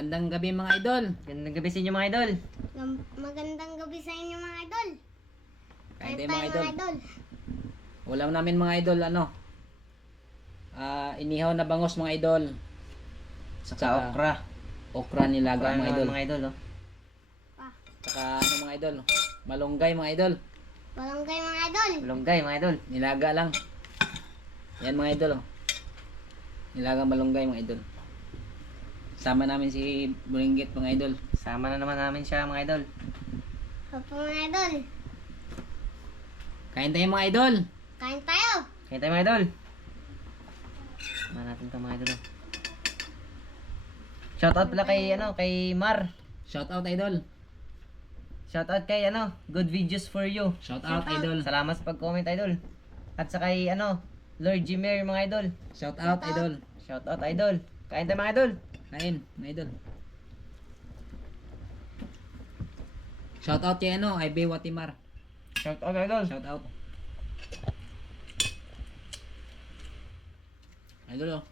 Magandang gabi mga idol. Gandang gabi sa inyo mga idol. Magandang gabi sa inyo mga idol. Kain tayo tayo, mga idol. Ulam namin mga idol, inihaw na bangos mga idol. Sa okra. Okra nilaga mga idol. Mga idol, oh. Saka mga idol, malunggay mga idol. Barangay mga idol. Malunggay mga idol. Nilaga lang. Yan mga idol, oh. Nilaga malunggay mga idol. Sama namin si Bulinggit mga idol. Sama na naman namin siya mga idol. Opo mga idol. Kain tayo mga idol. Kain tayo. Kaya tayo mga idol. Sama natin ito mga idol, oh. Shoutout pala kay Mar. Shout out idol. Shoutout kay Good Videos for You. Shout out idol. Salamat sa pag-comment idol. At sa kay Lord Jimer mga idol. Shout out idol. Shoutout idol. Kain tayo mga idol. Kain mga idol. Shout out kay IB Watimar. Shoutout idol. Shout out. Idol, oh.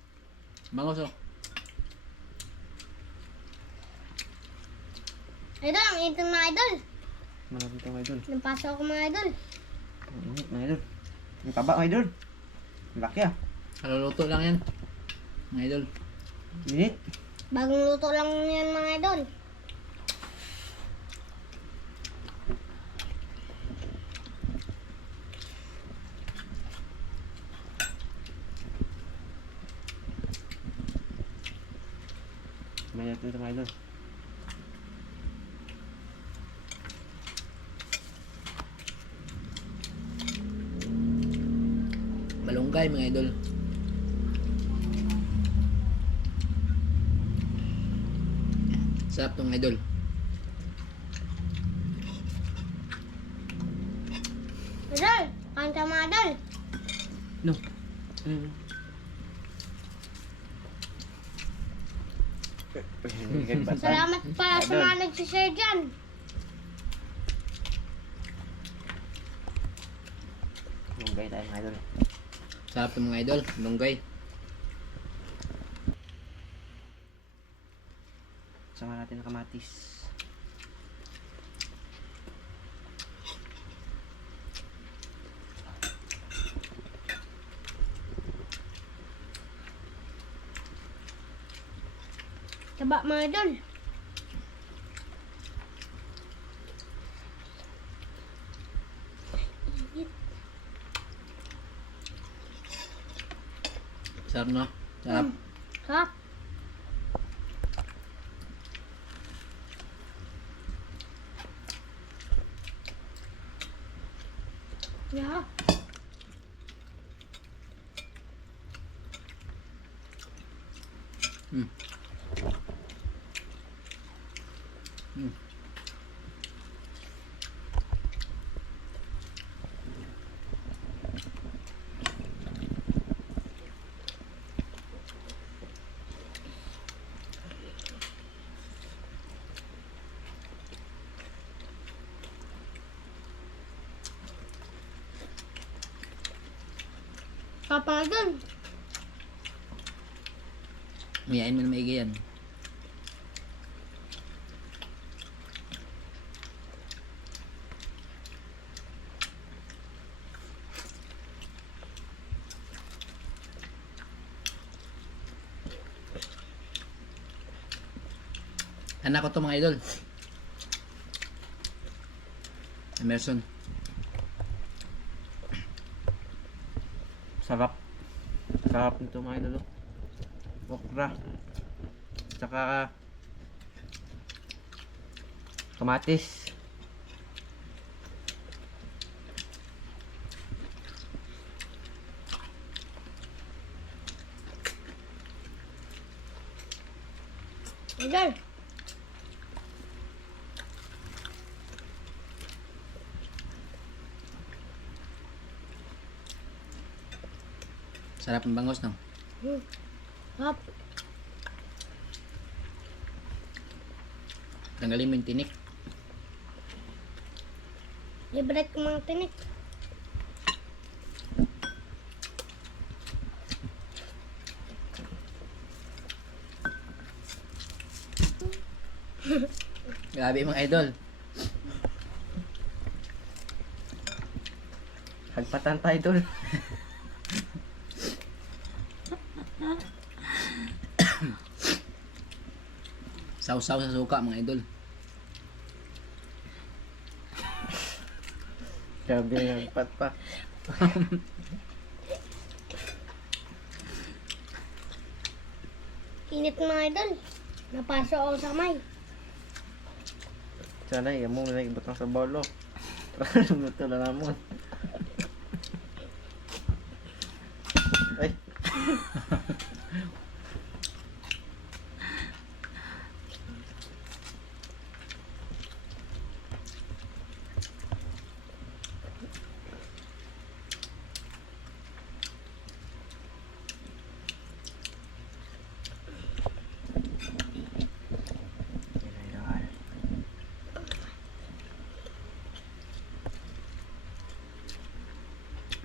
Bangos, oh. Idol, ang init mga idol. Sama natin ito mga idol. Napasok ako mga idol. Ang init mga idol. Ang taba mga idol. Ang laki ah. Kaluluto lang yan. Mga idol. Init. Bagong luto lang yan mga idol. Sama natin ito mga idol. Malunggay mga idol. Sarap tong idol. Idol, kain tayo mga idol. No. Salamat pala sa Idol. mga nagsishare dyan. Malunggay tayo mga idol. Sarap tong mga idol. Malunggay. Sama natin ang kamatis. Taba mga idol. Sarap, no? Sarap. Sarap. Yeah. Mm. Mm. Kapal idol. Miyain mo na maigi yan. Anak ko to mga idol. Emerson. Sarap. Sarap nito mga idol, oh. Okra. Tsaka kamatis. Idol. Sarap ng bangos, no? Sarap. Tanggalin mo yung tinik. Libre ko mga tinik. Grabe mga idol. Hagpatan tayo, idol. Sausaw sa suka mga idol. Grabe hagpat pa. Init mga idol. Napasok ako sa may. Sana iya mo nilagay butang sa bolo. Luto na namon. Ay.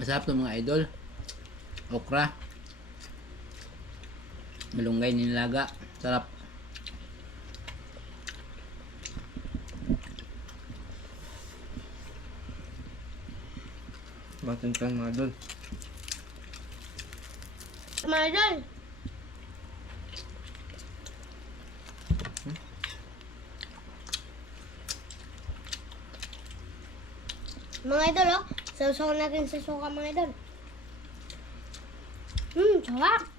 Masarap to mga idol. Okra. Malunggay nilaga. Sarap. Matuntan mga idol. Mga idol. Mga idol, oh. Sausaw natin sa suka, mga idol. Sarap.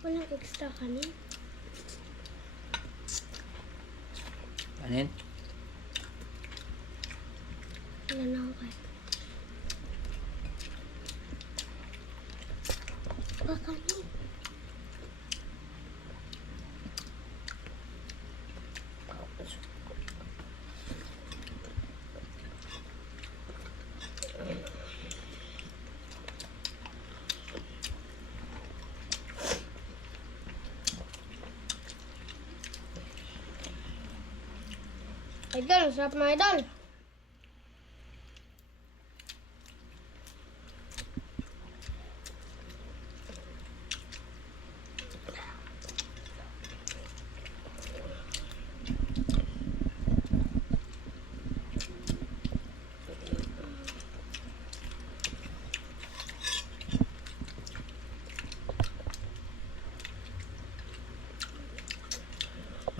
Walang extra kanin. Kanin. Wala na ako kahit. Kanin. Idol, sarap mga idol.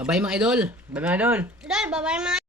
Bye-bye mga idol. Bye mga idol. Idol, bye-bye mga